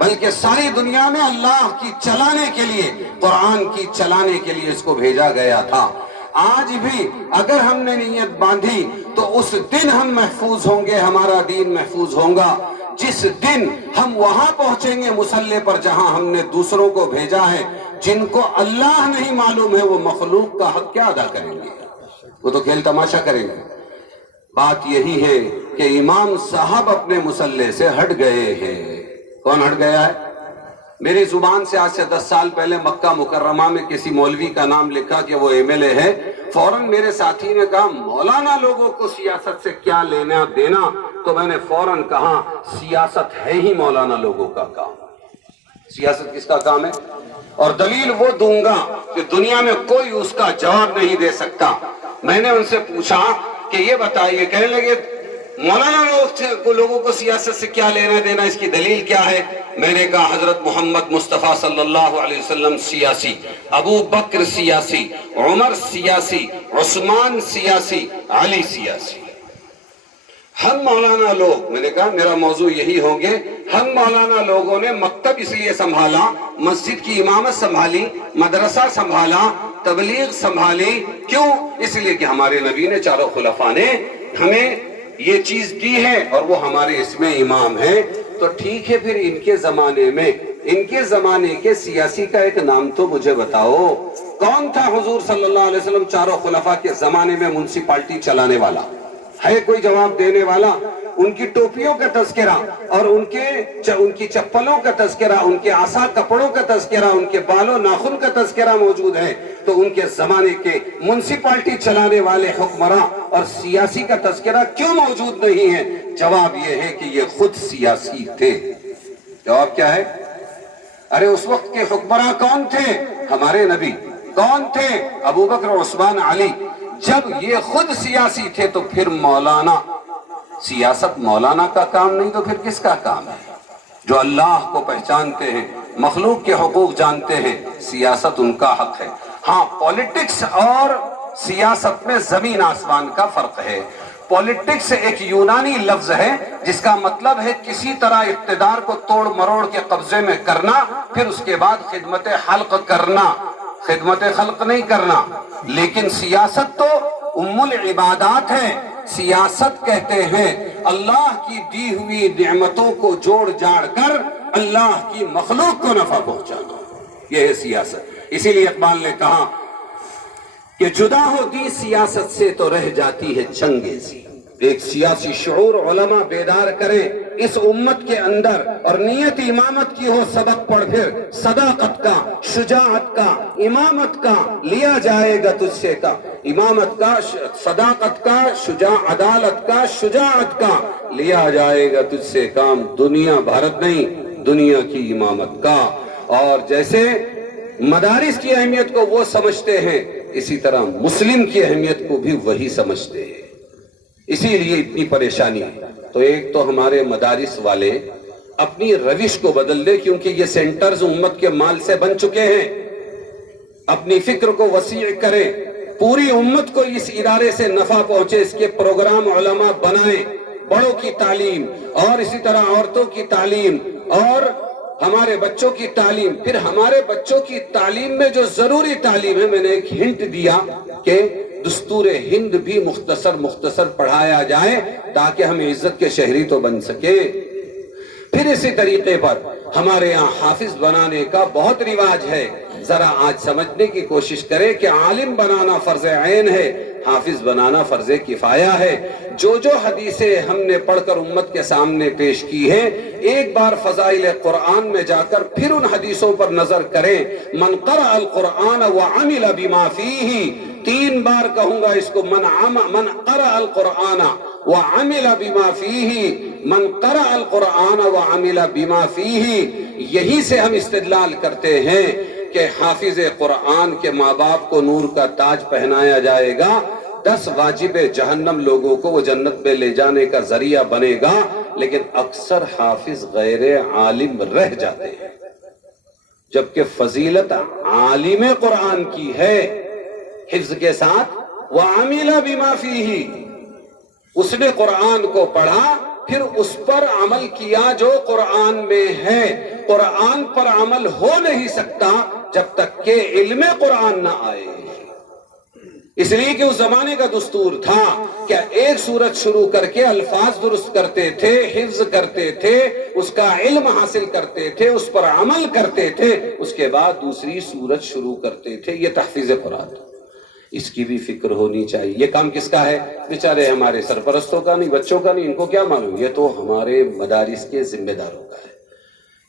بلکہ ساری دنیا میں اللہ کی چلانے کے لیے، قرآن کی چلانے کے لیے اس کو بھیجا گیا تھا۔ آج بھی اگر ہم نے نیت باندھی تو اس دن ہم محفوظ ہوں گے، ہمارا دین محفوظ ہوگا جس دن ہم وہاں پہنچیں گے مسلح پر جہاں ہم نے دوسروں کو بھیجا ہے۔ جن کو اللہ نہیں معلوم ہے وہ مخلوق کا حق کیا ادا کریں گے؟ وہ تو کھیل تماشا کریں گے۔ بات یہی ہے کہ امام صاحب اپنے مسلح سے ہٹ گئے ہیں۔ کون ہٹ گیا ہے؟ میری زبان سے آج سے 10 سال پہلے مکہ مکرمہ میں کسی مولوی کا نام لکھا کہ وہ MLA ہے، فوراً میرے ساتھی نے کہا مولانا لوگوں کو سیاست سے کیا لینا دینا؟ تو میں نے فوراً کہا سیاست ہے ہی مولانا لوگوں کا کام۔ سیاست کس کا کام ہے؟ اور دلیل وہ دوں گا کہ دنیا میں کوئی اس کا جواب نہیں دے سکتا۔ میں نے ان سے پوچھا کہ یہ بتائیے، کہنے لگے مولانا لوگوں کو سیاست سے کیا لینا دینا، اس کی دلیل کیا ہے؟ میں نے کہا حضرت محمد مصطفیٰ صلی اللہ علیہ وسلم سیاسی، ابو بکر سیاسی، عمر سیاسی، عثمان سیاسی، علی سیاسی۔ ہم مولانا لوگ، میں نے کہا میرا موضوع یہی ہوں گے، ہم مولانا لوگوں نے مکتب اس لیے سنبھالا، مسجد کی امامت سنبھالی، مدرسہ سنبھالا، تبلیغ سنبھالی، کیوں؟ اس لیے کہ ہمارے نبی نے، چاروں خلفاء نے ہمیں یہ چیز دی ہے اور وہ ہمارے اس میں امام ہیں۔ تو ٹھیک ہے، پھر ان کے زمانے میں، ان کے زمانے کے سیاسی کا ایک نام تو مجھے بتاؤ، کون تھا حضور صلی اللہ علیہ وسلم چاروں خلفاء کے زمانے میں منسپلٹی چلانے والا؟ ہے کوئی جواب دینے والا؟ ان کی ٹوپیوں کا تذکرہ اور ان کی چپلوں کا تذکرہ، ان کے عصا کپڑوں کا تذکرہ، ان کے بالوں ناخن کا تذکرہ موجود ہے، تو ان کے زمانے کے منسپلٹی چلانے والے حکمراں اور سیاسی کا تذکرہ کیوں موجود نہیں ہے؟ جواب یہ ہے کہ یہ خود سیاسی تھے۔ جواب کیا ہے؟ ارے اس وقت کے حکمراں کون تھے؟ ہمارے نبی۔ کون تھے؟ ابو بکر، عثمان، علی۔ جب یہ خود سیاسی تھے تو پھر مولانا، سیاست مولانا کا کام نہیں تو پھر کس کا کام ہے؟ جو اللہ کو پہچانتے ہیں، مخلوق کے حقوق جانتے ہیں، سیاست ان کا حق ہے۔ ہاں، پولیٹکس اور سیاست میں زمین آسمان کا فرق ہے۔ پولیٹکس ایک یونانی لفظ ہے جس کا مطلب ہے کسی طرح اقتدار کو توڑ مروڑ کے قبضے میں کرنا، پھر اس کے بعد خدمت خلق کرنا، خدمت خلق نہیں کرنا۔ لیکن سیاست تو ام العبادات ہے۔ سیاست کہتے ہیں اللہ کی دی ہوئی نعمتوں کو جوڑ جاڑ کر اللہ کی مخلوق کو نفع پہنچانا، یہ ہے سیاست۔ اسی لیے اقبال نے کہا کہ جدا ہوتی سیاست سے تو رہ جاتی ہے چنگیزی۔ ایک سیاسی شعور علماء بیدار کریں اس امت کے اندر، اور نیت امامت کی ہو سبق پڑھ پھر صداقت کا، شجاعت کا، امامت کا لیا جائے گا تجھ سے کا، امامت کا، صداقت کا، عدالت کا، شجاعت کا لیا جائے گا تجھ سے کام، دنیا بھارت نہیں، دنیا کی امامت کا۔ اور جیسے مدارس کی اہمیت کو وہ سمجھتے ہیں، اسی طرح مسلم کی اہمیت کو بھی وہی سمجھتے ہیں، اسی لیے اتنی پریشانی ہے۔ تو ایک تو ہمارے مدارس والے اپنی روش کو بدل دے، کیونکہ یہ سینٹرز امت کے مال سے بن چکے ہیں۔ اپنی فکر کو وسیع کریں، پوری امت کو اس ادارے سے نفع پہنچے، اس کے پروگرام علماء بنائیں، بڑوں کی تعلیم اور اسی طرح عورتوں کی تعلیم اور ہمارے بچوں کی تعلیم۔ پھر ہمارے بچوں کی تعلیم میں جو ضروری تعلیم ہے، میں نے ایک ہنٹ دیا کہ دستور ہند بھی مختصر پڑھایا جائے تاکہ ہم عزت کے شہری تو بن سکے۔ پھر اسی طریقے پر ہمارے یہاں حافظ بنانے کا بہت رواج ہے۔ ذرا آج سمجھنے کی کوشش کریں کہ عالم بنانا فرض عین ہے، حافظ بنانا فرض کفایہ ہے۔ جو حدیثیں ہم نے پڑھ کر امت کے سامنے پیش کی ہیں، ایک بار فضائل قرآن میں جا کر پھر ان حدیثوں پر نظر کریں۔ من قرأ القرآن وعمل بما فیہ، 3 بار کہوں گا اس کو، من قرأ القرآن وعمل بما فیہ، من قرأ القرآن وعمل بما فیہ۔ یہی سے ہم استدلال کرتے ہیں کہ حافظ قرآن کے ماں باپ کو نور کا تاج پہنایا جائے گا، 10 واجب جہنم لوگوں کو وہ جنت میں لے جانے کا ذریعہ بنے گا۔ لیکن اکثر حافظ غیر عالم رہ جاتے ہیں، جبکہ فضیلت عالم قرآن کی ہے، حفظ کے ساتھ وَعَمِلَ بِمَا فِيهِ، اس نے قرآن کو پڑھا، پھر اس پر عمل کیا جو قرآن میں ہے۔ قرآن پر عمل ہو نہیں سکتا جب تک کہ علم قرآن نہ آئے. اس لیے کہ اس زمانے کا دستور تھا کہ ایک سورت شروع کر کے الفاظ درست کرتے تھے، حفظ کرتے تھے، اس کا علم حاصل کرتے تھے، اس پر عمل کرتے تھے، اس کے بعد دوسری سورت شروع کرتے تھے. یہ تحفیظ قرآن. اس کی بھی فکر ہونی چاہیے. یہ کام کس کا ہے؟ بیچارے ہمارے سرپرستوں کا نہیں، بچوں کا نہیں، ان کو کیا معلوم. یہ تو ہمارے مدارس کے ذمہ داروں کا ہے.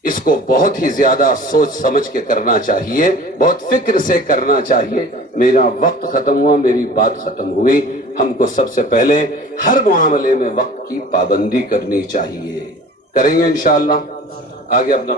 اس کو بہت ہی زیادہ سوچ سمجھ کے کرنا چاہیے، بہت فکر سے کرنا چاہیے. میرا وقت ختم ہوا، میری بات ختم ہوئی. ہم کو سب سے پہلے ہر معاملے میں وقت کی پابندی کرنی چاہیے. کریں گے انشاءاللہ. آگے اپنا